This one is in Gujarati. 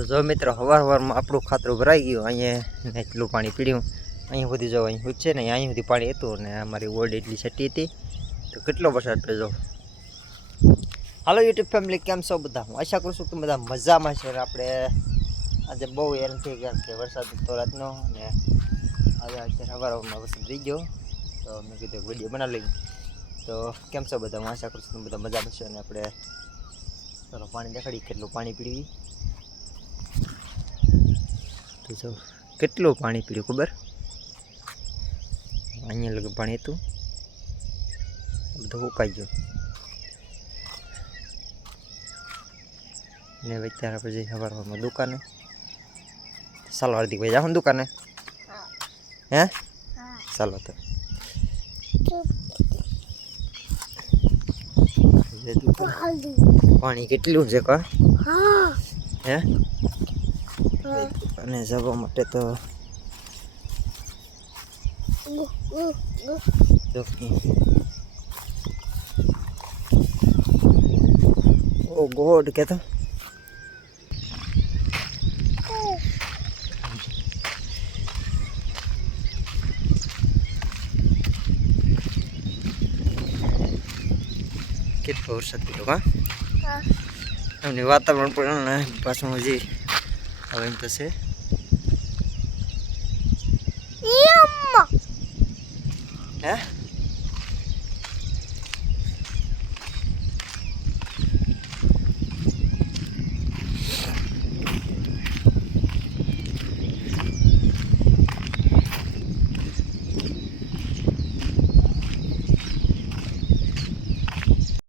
તો જો મિત્રો હવારમાં આપણું ખાતરું ભરાઈ ગયું. અહીંયા એટલું પાણી પીડ્યું. અહીંયા સુધી જો અહીં છે ને અહીં સુધી પાણી હતું ને અમારી ઓરડ એટલી છટી હતી. તો કેટલો વરસાદ પડ્યો. હાલો યુટ્યુબ ફેમિલી, કેમ છો બધા? હું આશા કરું છું કે બધા મજામાં છે. આપણે આજે બહુ હેરાન થઈ ગયા કે વરસાદ હતો રાતનો ને આજે અત્યારે હવારમાં વરસાદ રહી ગયો. તો મેં કીધું વિડીયો બનાવી લઈ. તો કેમ છો બધા? હું આશા કરું છું કે બધા મજામાં છે. અને આપણે ચાલો પાણી દેખાડી કેટલું પાણી પીડ્યું. તો જો કેટલું પાણી પીડ્યું ખબર? અહીંયા લગી પાણી હતું, બધું સુકાઈ ગયું. ને અત્યારે આપણે જઈ સવારમાં દુકાને. ચાલો હાર્દિક ભાઈ જાઓ ને દુકાને? હે ચાલો તો પાણી કેટલું છે કા? હે અને જવા માટે તો ઓ ગોડ કે તો કેટલો વરસાદ પડ્યો કા? એમની વાતાવરણ પણ ને પાછું હજી હવે એમ તો છે. હે